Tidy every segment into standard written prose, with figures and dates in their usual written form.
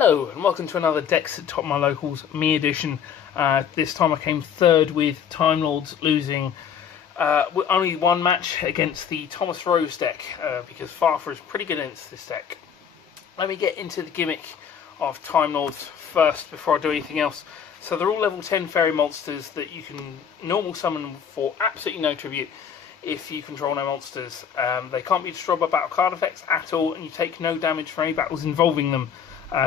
Hello and welcome to another Decks at Top My Locals Me edition. This time I came third with Timelords, losing with only one match against the Thomas Rose deck because Farfa is pretty good against this deck. Let me get into the gimmick of Timelords first before I do anything else. So they're all level 10 fairy monsters that you can normal summon for absolutely no tribute if you control no monsters. They can't be destroyed by battle card effects at all, and you take no damage from any battles involving them.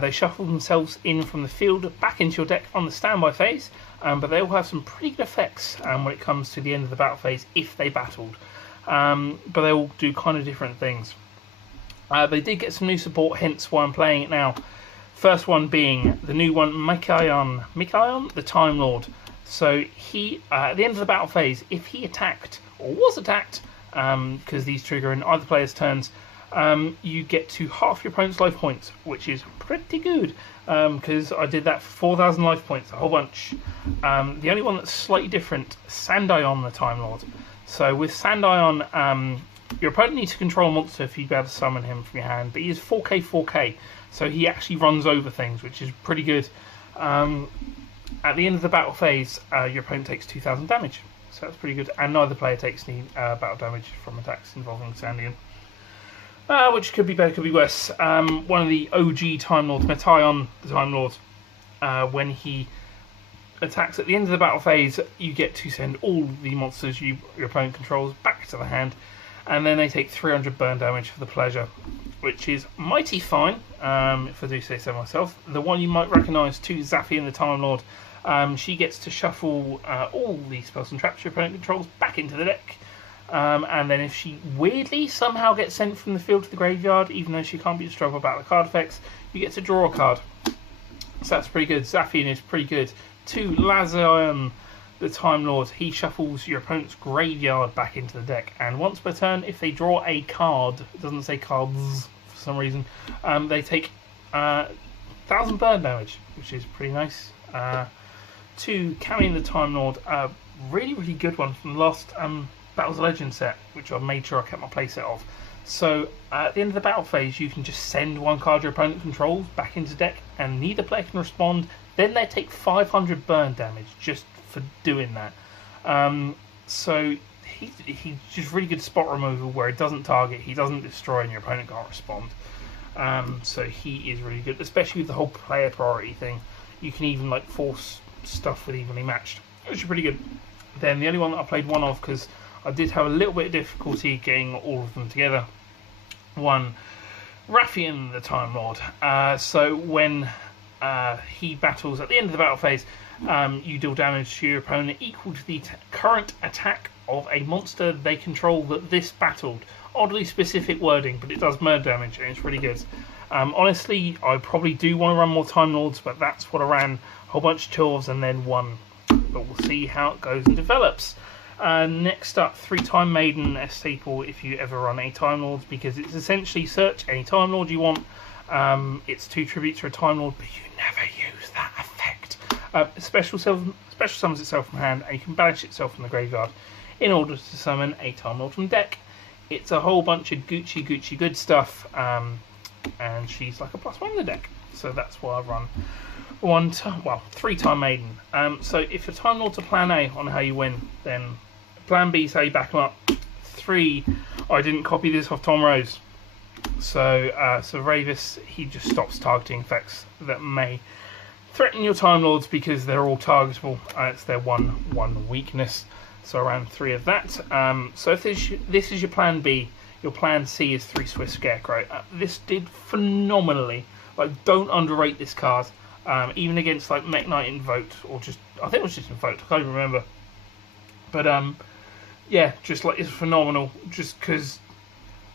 They shuffle themselves in from the field back into your deck on the standby phase, but they all have some pretty good effects when it comes to the end of the battle phase if they battled. But they all do kind of different things. They did get some new support, hence why I'm playing it now. First one being the new one, Mikayon, the Time Lord. So he, at the end of the battle phase, if he attacked or was attacked, because these trigger in either player's turns, you get to half your opponent's life points, which is pretty good, because I did that for 4,000 life points, a whole bunch. The only one that's slightly different, Sandayon the Time Lord. So with Sandayon, your opponent needs to control a monster if you'd be able to summon him from your hand, but he is 4k, so he actually runs over things, which is pretty good. At the end of the battle phase, your opponent takes 2,000 damage, so that's pretty good, and neither player takes any battle damage from attacks involving Sandayon. Which could be better, could be worse. One of the OG Time Lords, Metayon the Time Lord, when he attacks at the end of the battle phase, you get to send all the monsters your opponent controls back to the hand, and then they take 300 burn damage for the pleasure, which is mighty fine, if I do say so myself. The one you might recognise too, Zaphian the Time Lord. She gets to shuffle all the spells and traps your opponent controls back into the deck. And then if she weirdly somehow gets sent from the field to the graveyard, even though she can't be destroyed by battle card effects, you get to draw a card. So that's pretty good. Zaphian is pretty good. 2, Lazion, the Time Lord. He shuffles your opponent's graveyard back into the deck, and once per turn, if they draw a card, it doesn't say cards for some reason, they take 1,000 burn damage, which is pretty nice. 2, Camion the Time Lord. Really, really good one from the last Battles of Legends set, which I made sure I kept my playset of. So at the end of the battle phase, you can just send one card your opponent controls back into deck, and neither player can respond. Then they take 500 burn damage just for doing that. So he's just really good spot removal where it doesn't target, he doesn't destroy, and your opponent can't respond. So he is really good, especially with the whole player priority thing. You can even like force stuff with evenly matched, which is pretty good. Then the only one that I played one of, because I did have a little bit of difficulty getting all of them together. One, Raphian the Time Lord. So when he battles at the end of the battle phase, you deal damage to your opponent equal to the current attack of a monster they control that this battled. Oddly specific wording, but it does murder damage, and it's really good. Honestly, I probably do want to run more Time Lords, but that's what I ran. A whole bunch of 12s and then one. But we'll see how it goes and develops. Next up, 3-Time Maiden, a staple if you ever run a Time Lord, because it's essentially search any Time Lord you want. It's 2 tributes for a Time Lord, but you never use that effect. Special summons itself from hand, and you can banish itself from the graveyard in order to summon a Time Lord from deck. It's a whole bunch of Gucci good stuff, and she's like a +1 in the deck, so that's why I run 3-Time Maiden. So if your Time Lord's a plan A on how you win, then plan B is how you back them up. 3, I didn't copy this off Tom Rose. So Ravis, he just stops targeting effects that may threaten your Time Lords because they're all targetable. It's their one weakness. So around 3 of that. So if this is your plan B, your plan C is 3 Swiss Scarecrow. This did phenomenally. Like, don't underrate this card. Even against like Mech Knight Invoked, or just, I think it was just Invoked, I can't even remember. But yeah, just like, it's phenomenal, just because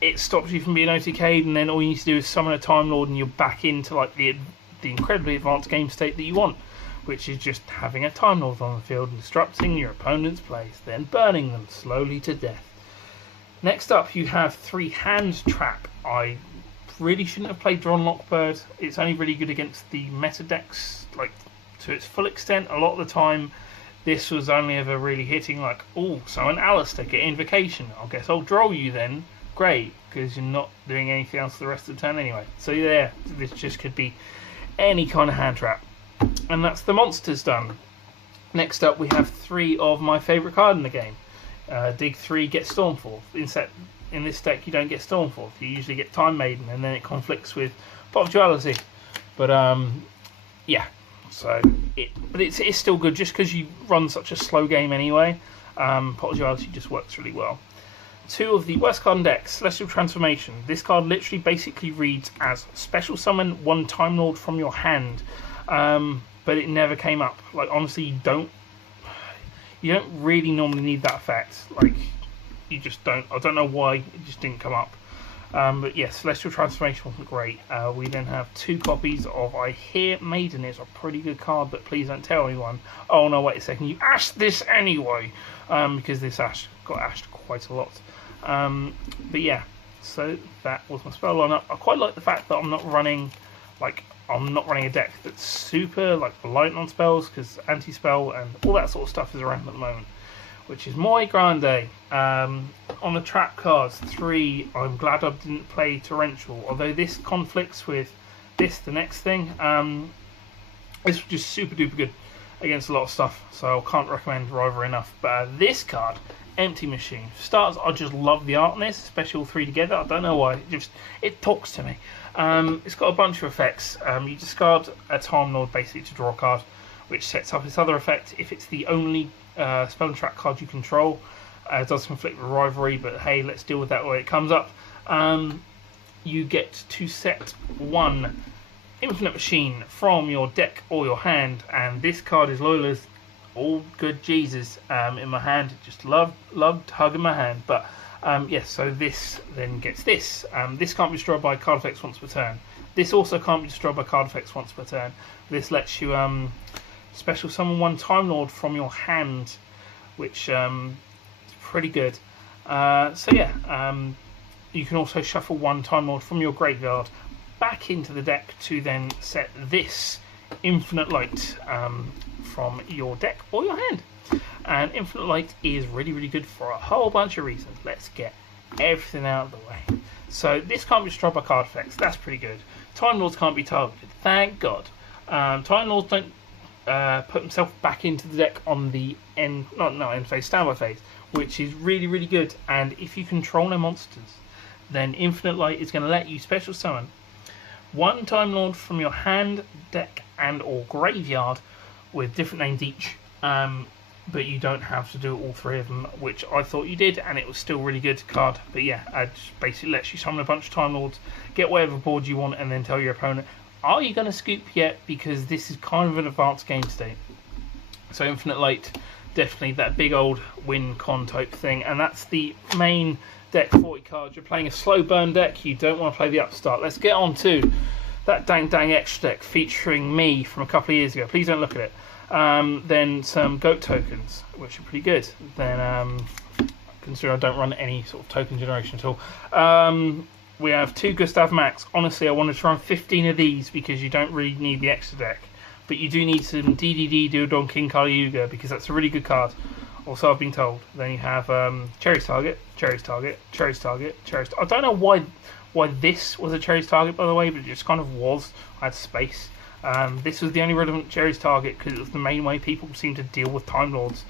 it stops you from being OTK'd, and then all you need to do is summon a Time Lord and you're back into like the incredibly advanced game state that you want, which is just having a Time Lord on the field and disrupting your opponent's plays, then burning them slowly to death. Next up, you have 3 Hand Trap. I really shouldn't have played Drawn Lockbird. It's only really good against the meta decks, like to its full extent. A lot of the time this was only ever really hitting like, oh, summon Alistair, get Invocation, I guess I'll draw you then. Great, because you're not doing anything else the rest of the turn anyway. So yeah, this just could be any kind of hand trap. And that's the monsters done. Next up, we have 3 of my favourite card in the game. Dig 3, get Stormforth. In this deck, you don't get Stormforth. You usually get Time Maiden, and then it conflicts with Pot of Duality. But yeah, so it's still good just because you run such a slow game anyway. Pot of Duality just works really well. 2 of the worst card in decks, Celestial Transformation. This card literally basically reads as Special Summon 1 Time Lord from your hand. But it never came up. Like, honestly, you don't really normally need that effect. Like, you just don't. I don't know why it just didn't come up. But yeah, Celestial Transformation wasn't great. We then have 2 copies of I Hear Maiden is a pretty good card, but please don't tell anyone. Oh no, wait a second, you ashed this anyway, because this got ashed quite a lot. But yeah, so that was my spell lineup. I quite like the fact that I'm not running a deck that's super like reliant on spells, because anti-spell and all that sort of stuff is around at the moment, which is muy grande. On the trap cards, 3, I'm glad I didn't play Torrential, although this conflicts with the next thing. This was just super duper good against a lot of stuff, so I can't recommend Rivalry enough. But this card, Empty Machine. For starters, I just love the art in this, especially all 3 together. I don't know why, it talks to me. It's got a bunch of effects. You discard a Time Lord basically to draw a card, which sets up this other effect if it's the only spell and trap card you control. It does conflict with Rivalry, but hey, let's deal with that when it comes up. You get to set 1 Infinite Machine from your deck or your hand, and this card is loyal as all good Jesus in my hand. Just loved hugging my hand. But yes, so this then gets this. This can't be destroyed by card effects once per turn. This also can't be destroyed by card effects once per turn. This lets you special summon 1 Time Lord from your hand, which is pretty good. So yeah, you can also shuffle 1 Time Lord from your graveyard back into the deck to then set this Infinite Light from your deck or your hand. And Infinite Light is really, really good for a whole bunch of reasons. Let's get everything out of the way. So this can't be destroyed by card effects. That's pretty good. Time Lords can't be targeted. Thank God. Time Lords don't put himself back into the deck on the end phase, standby phase, which is really, really good. And if you control no monsters, then Infinite Light is going to let you special summon 1 Time Lord from your hand, deck, and or graveyard with different names each. But you don't have to do all 3 of them, which I thought you did, and it was still a really good card. But yeah, it just basically lets you summon a bunch of Time Lords, get whatever board you want, and then tell your opponent, are you going to scoop yet? Because this is kind of an advanced game state. So Infinite Light, definitely that big old win-con type thing, and that's the main deck 40 cards. You're playing a slow burn deck, you don't want to play the upstart. Let's get on to that dang extra deck featuring me from a couple of years ago. Please don't look at it. Then some goat tokens, which are pretty good. Then consider I don't run any sort of token generation at all. We have 2 Gustav Max. Honestly, I wanted to run 15 of these because you don't really need the extra deck, but you do need some DDD Duodon King Kali Yuga because that's a really good card. Also, I've been told. Then you have Cherry's Target, Cherry's Target, Cherry's Target, Cherry's. I don't know why this was a Cherry's Target, by the way, but it just kind of was. I had space. This was the only relevant Cherry's Target because it was the main way people seem to deal with Time Lords.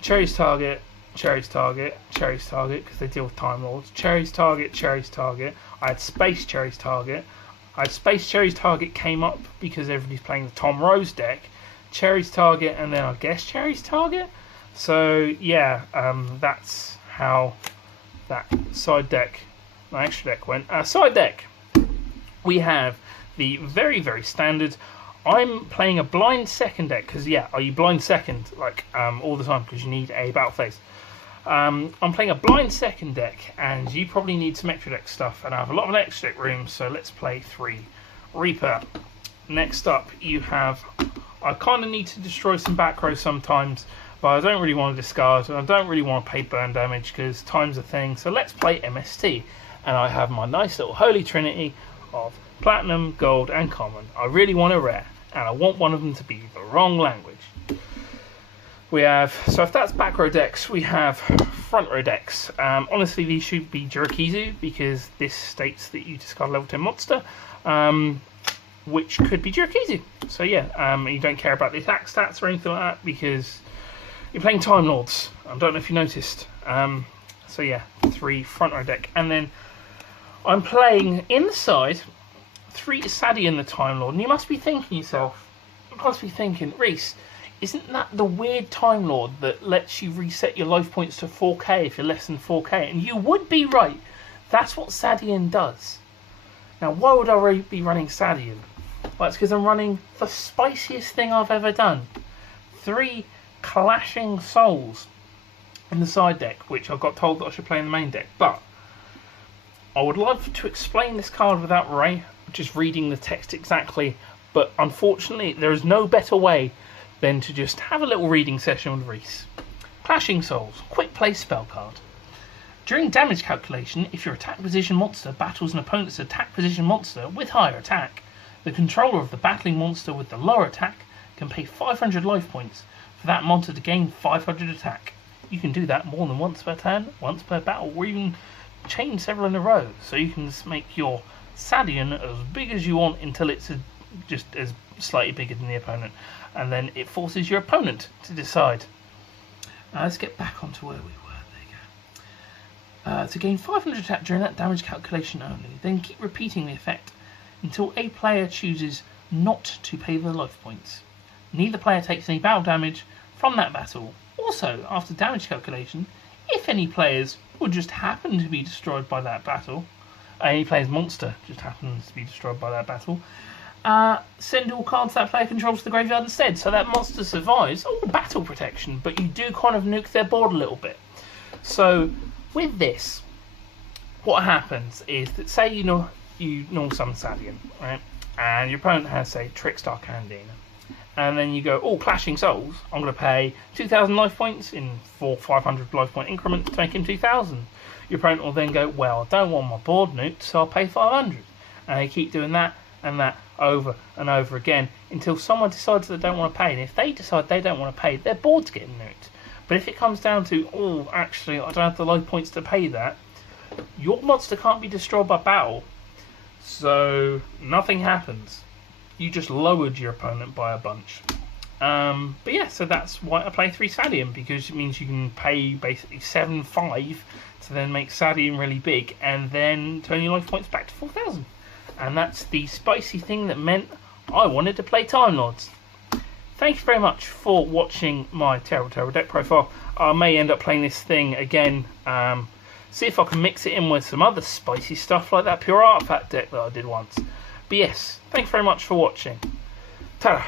Cherry's Target, Cherry's Target, Cherry's Target, because they deal with Time Lords. Cherry's Target, Cherry's Target. I had Space Cherry's Target. I had Space Cherry's Target came up because everybody's playing the Tom Rose deck. Cherry's Target, and then I guess Cherry's Target. So yeah, that's how that side deck, my extra deck went. Side deck, we have the very, very standard. I'm playing a blind second deck because yeah, are you blind second like all the time because you need a battle phase. I'm playing a blind second deck, and you probably need some extra deck stuff, and I have a lot of extra deck room, so let's play 3 Reaper. Next up, you have. I kind of need to destroy some back row sometimes, but I don't really want to discard, and I don't really want to pay burn damage because time's a thing. So let's play MST, and I have my nice little holy trinity of platinum, gold, and common. I really want a rare, and I want one of them to be the wrong language. We have, so if that's back row decks, we have front row decks. Honestly, these should be Jirakizu because this states that you discard a level 10 monster. which could be jerk easy. So yeah, you don't care about the attack stats or anything like that because you're playing Time Lords. I don't know if you noticed. So yeah, 3 front row deck, and then I'm playing inside 3 Sadie in the Time Lord, and you must be thinking yourself, Reese, isn't that the weird Time Lord that lets you reset your life points to 4k if you're less than 4k? And you would be right. That's what Sadian does. Now, why would I be running Sadian? Well, it's because I'm running the spiciest thing I've ever done. 3 Clashing Souls in the side deck, which I got told that I should play in the main deck. But I would love to explain this card without just reading the text exactly. But unfortunately, there is no better way than to just have a little reading session with Reese. Clashing Souls, quick play spell card. During damage calculation, if your attack position monster battles an opponent's attack position monster with higher attack, the controller of the battling monster with the lower attack can pay 500 life points for that monster to gain 500 attack. You can do that more than once per turn, once per battle, or even chain several in a row. So you can make your Sadian as big as you want until it's just as slightly bigger than the opponent. And then it forces your opponent to decide. Now let's get back onto where we were. There you go. To gain 500 attack during that damage calculation only, then keep repeating the effect until a player chooses not to pay the life points. Neither player takes any battle damage from that battle. Also, after damage calculation, if any players would just happen to be destroyed by that battle, any player's monster just happens to be destroyed by that battle, send all cards that player controls to the graveyard instead. So that monster survives all battle protection, but you do kind of nuke their board a little bit. So with this, what happens is that, say you normal summon Sadian, right? And your opponent has, say, Trickstar Candina. And then you go, oh, Clashing Souls, I'm going to pay 2,000 life points in 4 500 life point increments to make him 2,000. Your opponent will then go, well, I don't want my board nuked, so I'll pay 500. And they keep doing that and that over and over again until someone decides they don't want to pay. And if they decide they don't want to pay, their board's getting nuked. But if it comes down to, oh, actually, I don't have the life points to pay that, your monster can't be destroyed by battle. So nothing happens. You just lowered your opponent by a bunch. But yeah, so that's why I play 3 Sadian, because it means you can pay basically 7-5 to then make Sadian really big and then turn your life points back to 4,000. And that's the spicy thing that meant I wanted to play Time Lords. Thank you very much for watching my terrible deck profile. I may end up playing this thing again. See if I can mix it in with some other spicy stuff like that Pure Artifact deck that I did once. But yes, thanks very much for watching. Ta-da!